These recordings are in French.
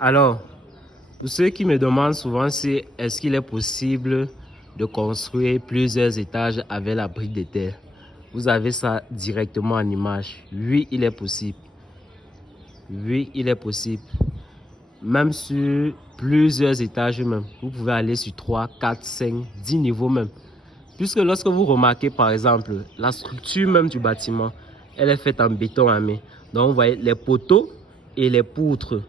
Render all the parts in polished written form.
Alors, pour ceux qui me demandent souvent si est-ce qu'il est possible de construire plusieurs étages avec la brique de terre, vous avez ça directement en image. Oui, il est possible. Oui, il est possible. Même sur plusieurs étages même. Vous pouvez aller sur 3, 4, 5, 10 niveaux même. Puisque lorsque vous remarquez par exemple la structure même du bâtiment, elle est faite en béton armé. Donc vous voyez les poteaux et les poutres.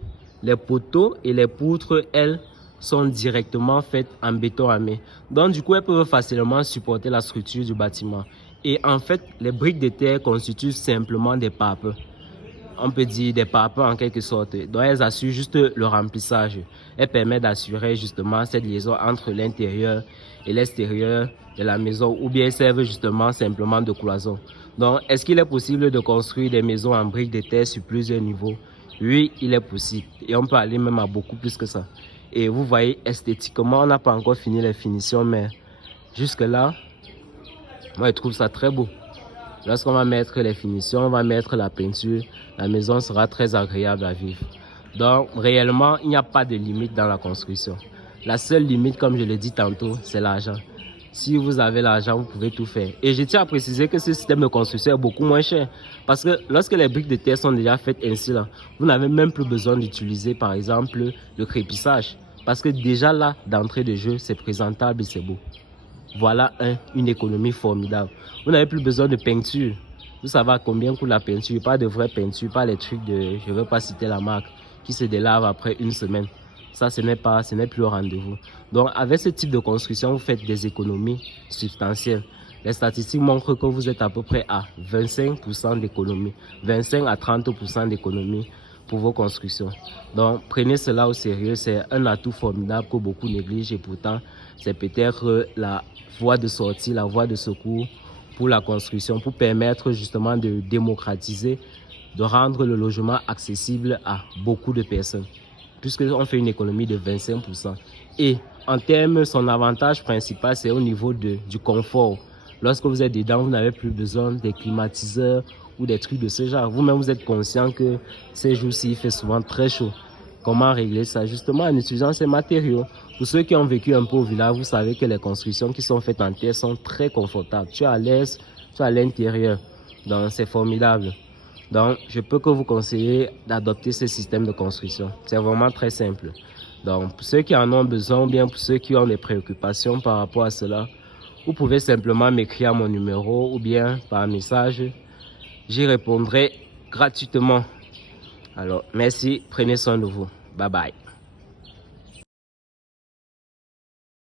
Les poteaux et les poutres, elles, sont directement faites en béton armé. Donc du coup, elles peuvent facilement supporter la structure du bâtiment. Et en fait, les briques de terre constituent simplement des papes. On peut dire des papes en quelque sorte. Donc elles assurent juste le remplissage. Elles permettent d'assurer justement cette liaison entre l'intérieur et l'extérieur de la maison, ou bien elles servent justement simplement de cloison. Donc est-ce qu'il est possible de construire des maisons en briques de terre sur plusieurs niveaux? Oui, il est possible. Et on peut aller même à beaucoup plus que ça. Et vous voyez, esthétiquement, on n'a pas encore fini les finitions, mais jusque-là, moi je trouve ça très beau. Lorsqu'on va mettre les finitions, on va mettre la peinture, la maison sera très agréable à vivre. Donc, réellement, il n'y a pas de limite dans la construction. La seule limite, comme je l'ai dit tantôt, c'est l'argent. Si vous avez l'argent, vous pouvez tout faire. Et je tiens à préciser que ce système de construction est beaucoup moins cher. Parce que lorsque les briques de terre sont déjà faites ainsi, là, vous n'avez même plus besoin d'utiliser, par exemple, le crépissage. Parce que déjà là, d'entrée de jeu, c'est présentable et c'est beau. Voilà une économie formidable. Vous n'avez plus besoin de peinture. Vous savez à combien coûte la peinture? Pas de vraie peinture, pas les trucs de, je ne veux pas citer la marque, qui se délavent après une semaine. Ça, ce n'est plus au rendez-vous. Donc, avec ce type de construction, vous faites des économies substantielles. Les statistiques montrent que vous êtes à peu près à 25% d'économie, 25 à 30% d'économie pour vos constructions. Donc, prenez cela au sérieux. C'est un atout formidable que beaucoup négligent et pourtant, c'est peut-être la voie de sortie, la voie de secours pour la construction, pour permettre justement de démocratiser, de rendre le logement accessible à beaucoup de personnes, puisqu'on fait une économie de 25%. Et en termes, son avantage principal, c'est au niveau du confort. Lorsque vous êtes dedans, vous n'avez plus besoin des climatiseurs ou des trucs de ce genre. Vous-même, vous êtes conscient que ces jours-ci, il fait souvent très chaud. Comment régler ça? Justement en utilisant ces matériaux. Pour ceux qui ont vécu un peu au village, vous savez que les constructions qui sont faites en terre sont très confortables. Tu es à l'aise, tu es à l'intérieur. Donc, c'est formidable. Donc, je peux que vous conseiller d'adopter ce système de construction. C'est vraiment très simple. Donc, pour ceux qui en ont besoin ou bien pour ceux qui ont des préoccupations par rapport à cela, vous pouvez simplement m'écrire à mon numéro ou bien par message. J'y répondrai gratuitement. Alors, merci, prenez soin de vous. Bye bye.